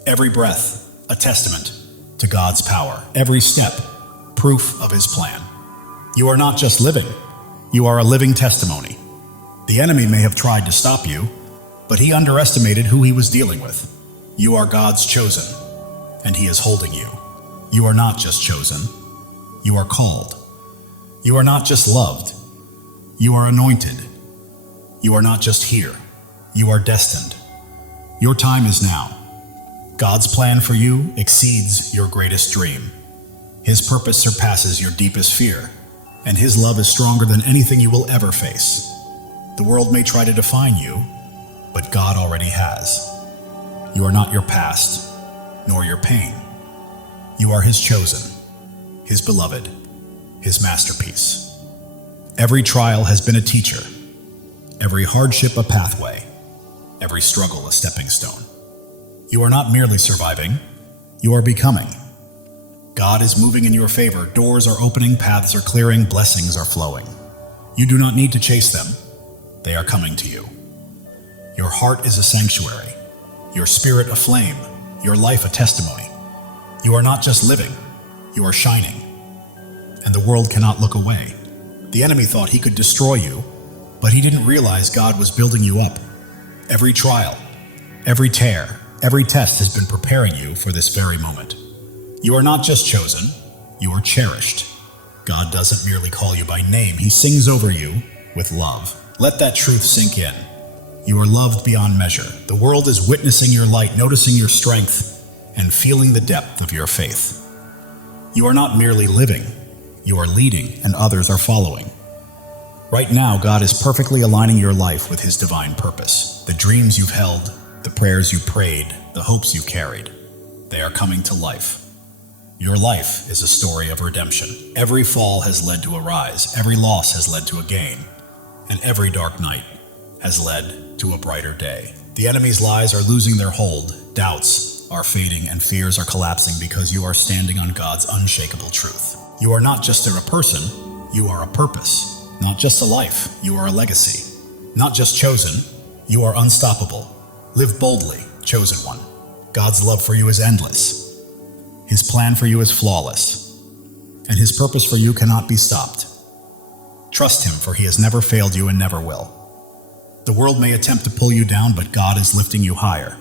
Every breath, a testament to God's power. Every step, proof of His plan. You are not just living, you are a living testimony. The enemy may have tried to stop you, but he underestimated who he was dealing with. You are God's chosen, and He is holding you. You are not just chosen, you are called. You are not just loved, you are anointed. You are not just here, you are destined. Your time is now. God's plan for you exceeds your greatest dream. His purpose surpasses your deepest fear, and His love is stronger than anything you will ever face. The world may try to define you, but God already has. You are not your past, nor your pain. You are His chosen, His beloved, His masterpiece. Every trial has been a teacher, every hardship a pathway, every struggle a stepping stone. You are not merely surviving, you are becoming. God is moving in your favor. Doors are opening, paths are clearing, blessings are flowing. You do not need to chase them. They are coming to you. Your heart is a sanctuary, your spirit a flame, your life a testimony. You are not just living, you are shining. And the world cannot look away. The enemy thought he could destroy you, but he didn't realize God was building you up. Every trial, every tear, every test has been preparing you for this very moment. You are not just chosen, you are cherished. God doesn't merely call you by name, He sings over you with love. Let that truth sink in. You are loved beyond measure. The world is witnessing your light, noticing your strength, and feeling the depth of your faith. You are not merely living, you are leading, and others are following. Right now, God is perfectly aligning your life with His divine purpose. The dreams you've held, the prayers you prayed, the hopes you carried, they are coming to life. Your life is a story of redemption. Every fall has led to a rise, every loss has led to a gain, and every dark night has led to a brighter day. The enemy's lies are losing their hold, doubts are fading, and fears are collapsing because you are standing on God's unshakable truth. You are not just a person, you are a purpose. Not just a life, you are a legacy. Not just chosen, you are unstoppable. Live boldly, chosen one. God's love for you is endless. His plan for you is flawless, and His purpose for you cannot be stopped. Trust Him, for He has never failed you and never will. The world may attempt to pull you down, but God is lifting you higher.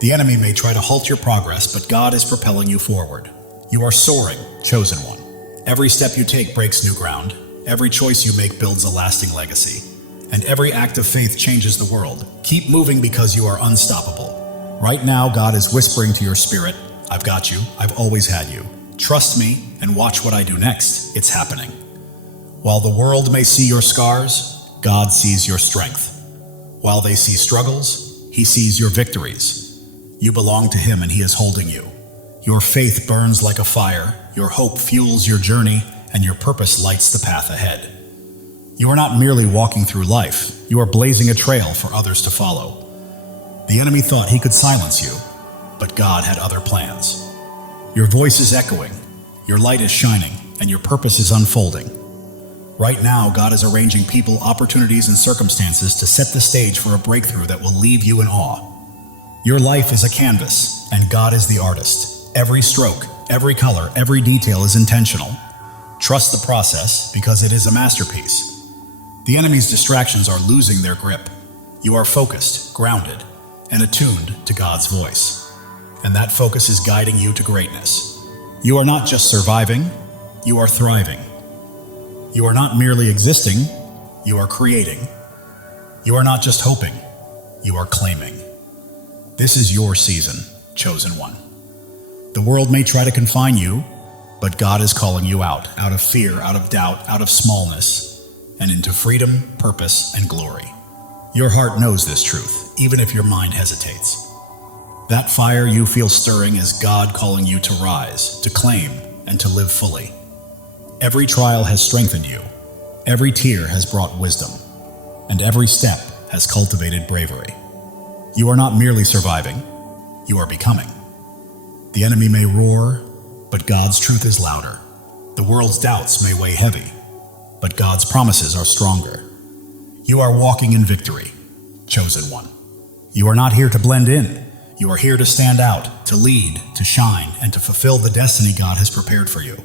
The enemy may try to halt your progress, but God is propelling you forward. You are soaring, chosen one. Every step you take breaks new ground. Every choice you make builds a lasting legacy. And every act of faith changes the world. Keep moving because you are unstoppable. Right now, God is whispering to your spirit, I've got you, I've always had you. Trust me and watch what I do next. It's happening. While the world may see your scars, God sees your strength. While they see struggles, He sees your victories. You belong to Him and He is holding you. Your faith burns like a fire, your hope fuels your journey, and your purpose lights the path ahead. You are not merely walking through life, you are blazing a trail for others to follow. The enemy thought he could silence you, but God had other plans. Your voice is echoing, your light is shining, and your purpose is unfolding. Right now, God is arranging people, opportunities, and circumstances to set the stage for a breakthrough that will leave you in awe. Your life is a canvas, and God is the artist. Every stroke, every color, every detail is intentional. Trust the process because it is a masterpiece. The enemy's distractions are losing their grip. You are focused, grounded, and attuned to God's voice. And that focus is guiding you to greatness. You are not just surviving, you are thriving. You are not merely existing, you are creating. You are not just hoping, you are claiming. This is your season, chosen one. The world may try to confine you, but God is calling you out of fear, out of doubt, out of smallness, and into freedom, purpose, and glory. Your heart knows this truth, even if your mind hesitates. That fire you feel stirring is God calling you to rise, to claim, and to live fully. Every trial has strengthened you. Every tear has brought wisdom. And every step has cultivated bravery. You are not merely surviving, you are becoming. The enemy may roar, but God's truth is louder. The world's doubts may weigh heavy, but God's promises are stronger. You are walking in victory, chosen one. You are not here to blend in. You are here to stand out, to lead, to shine, and to fulfill the destiny God has prepared for you.